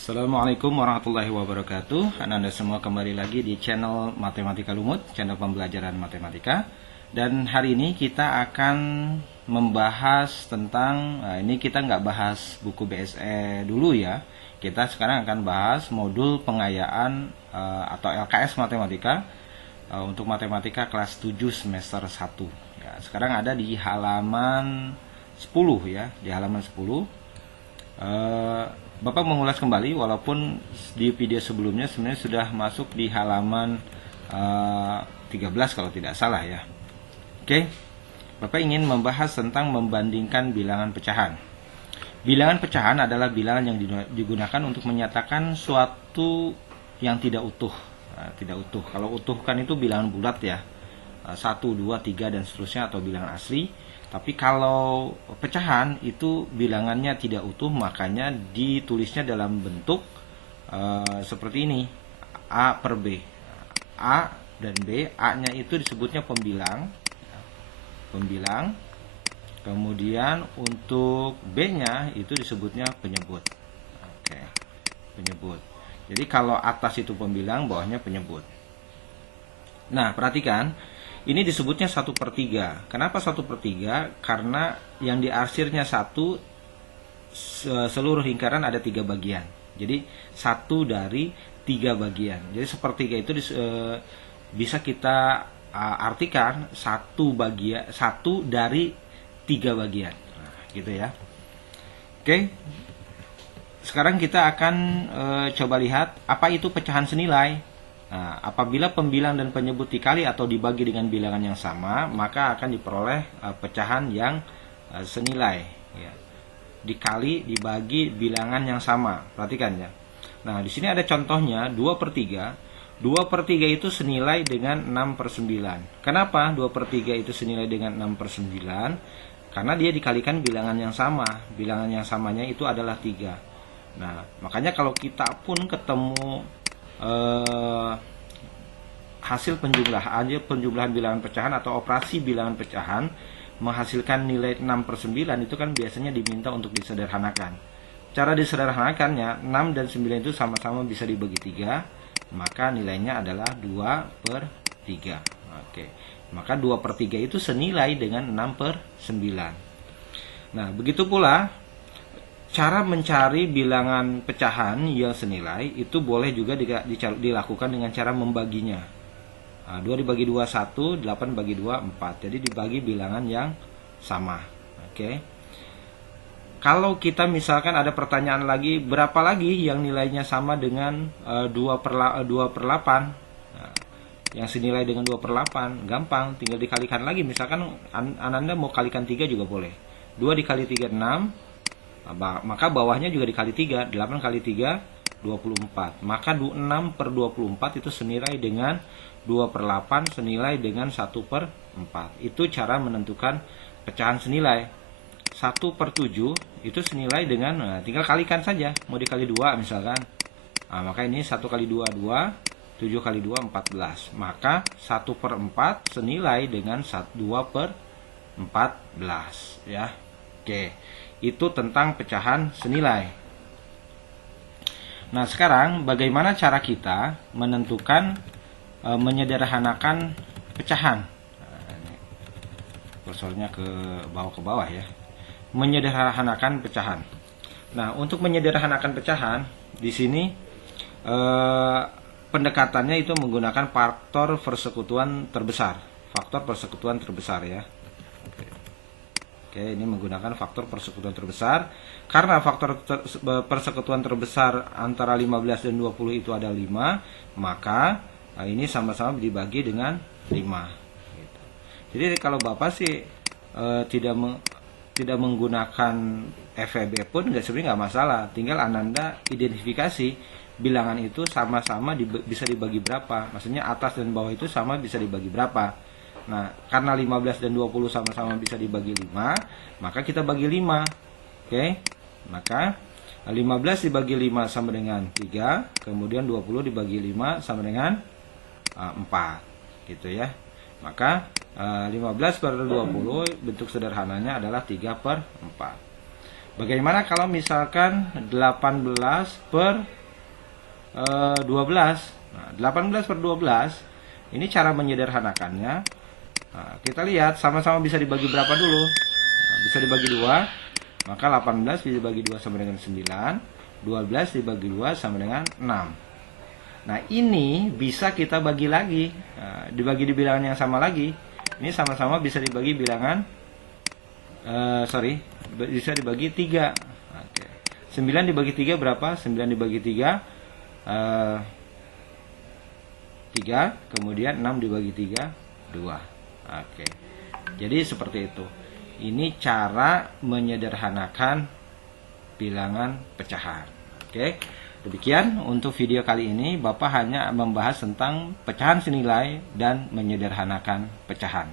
Assalamualaikum warahmatullahi wabarakatuh. Anda semua kembali lagi di channel Matematika Lumut, channel pembelajaran matematika. Dan hari ini kita akan membahas tentang, ini kita nggak bahas buku BSE dulu ya. Kita sekarang akan bahas modul pengayaan atau LKS Matematika untuk matematika kelas 7 semester 1. Ya, sekarang ada di halaman 10 ya, di halaman 10. Bapak mengulas kembali walaupun di video sebelumnya sebenarnya sudah masuk di halaman 13 kalau tidak salah ya. Oke, Bapak ingin membahas tentang membandingkan bilangan pecahan. Bilangan pecahan adalah bilangan yang digunakan untuk menyatakan suatu yang tidak utuh. Tidak utuh. Kalau utuh kan itu bilangan bulat ya, 1, 2, 3 dan seterusnya atau bilangan asli. Tapi kalau pecahan itu bilangannya tidak utuh, makanya ditulisnya dalam bentuk seperti ini, A per B. A dan B, A-nya itu disebutnya pembilang. Kemudian untuk B-nya itu disebutnya penyebut. Oke, penyebut. Jadi kalau atas itu pembilang, bawahnya penyebut. Nah, perhatikan. Ini disebutnya 1/3. Kenapa 1/3? Karena yang diarsirnya 1, seluruh lingkaran ada 3 bagian. Jadi 1 dari 3 bagian. Jadi 1/3 itu bisa kita artikan 1 dari 3 bagian. Nah, gitu ya. Oke. Sekarang kita akan coba lihat apa itu pecahan senilai. Nah, apabila pembilang dan penyebut dikali atau dibagi dengan bilangan yang sama, maka akan diperoleh pecahan yang senilai. Ya. Dikali, dibagi bilangan yang sama. Perhatikan ya. Nah, di sini ada contohnya 2/3. 2/3 itu senilai dengan 6/9. Kenapa 2/3 itu senilai dengan 6/9? Karena dia dikalikan bilangan yang sama. Bilangan yang samanya itu adalah 3. Nah, makanya kalau kita pun ketemu hasil penjumlahan bilangan pecahan atau operasi bilangan pecahan menghasilkan nilai 6/9 itu kan biasanya diminta untuk disederhanakan. Cara disederhanakannya 6 dan 9 itu sama-sama bisa dibagi 3, maka nilainya adalah 2/3. Oke. Maka 2/3 itu senilai dengan 6/9. Nah, begitu pula cara mencari bilangan pecahan yang senilai itu boleh juga dilakukan dengan cara membaginya. 2 dibagi 2 1, 8 bagi 2 4. Jadi dibagi bilangan yang sama. Oke. Kalau kita misalkan ada pertanyaan lagi, berapa lagi yang nilainya sama dengan 2/8? Nah, yang senilai dengan 2/8, gampang, tinggal dikalikan lagi. Misalkan Anda mau kalikan 3 juga boleh. 2 dikali 3 6. Maka bawahnya juga dikali 3, 8 kali 3 24. Maka 6/24 itu senilai dengan 2/8 senilai dengan 1/4. Itu cara menentukan pecahan senilai. 1/7 itu senilai dengan, tinggal kalikan saja, mau dikali 2 misalkan. Maka ini 1 kali 2 2, 7 kali 2 14. Maka 1/4 senilai dengan 2/14 ya. Oke. Itu tentang pecahan senilai. Nah, sekarang bagaimana cara kita menentukan menyederhanakan pecahan? Kursornya ke bawah ya. Menyederhanakan pecahan. Nah, untuk menyederhanakan pecahan di sini pendekatannya itu menggunakan faktor persekutuan terbesar. Faktor persekutuan terbesar ya. Oke, ini menggunakan faktor persekutuan terbesar. Karena faktor persekutuan terbesar antara 15 dan 20 itu ada 5, maka ini sama-sama dibagi dengan 5. Gitu. Jadi kalau Bapak sih tidak menggunakan FEB pun sebenarnya nggak masalah. Tinggal Anda identifikasi bilangan itu sama-sama bisa dibagi berapa. Maksudnya atas dan bawah itu sama bisa dibagi berapa. Nah, karena 15 dan 20 sama-sama bisa dibagi 5, maka kita bagi 5. Oke. Maka 15 dibagi 5 sama dengan 3, kemudian 20 dibagi 5 sama dengan 4. Gitu ya. Maka 15/20 bentuk sederhananya adalah 3/4. Bagaimana kalau misalkan 18 per 12? Nah, 18 per 12 ini cara menyederhanakannya. Nah, kita lihat sama-sama bisa dibagi berapa dulu. Nah, bisa dibagi 2. Maka 18 dibagi 2 sama dengan 9. 12 dibagi 2 sama dengan 6. Nah, ini bisa kita bagi lagi. Nah, dibagi di bilangan yang sama lagi. Ini sama-sama bisa dibagi bilangan bisa dibagi 3. Oke. 9 dibagi 3 berapa? 9 dibagi 3 3, kemudian 6 dibagi 3 2. Oke. Jadi seperti itu. Ini cara menyederhanakan bilangan pecahan. Oke. Demikian untuk video kali ini, Bapak hanya membahas tentang pecahan senilai dan menyederhanakan pecahan.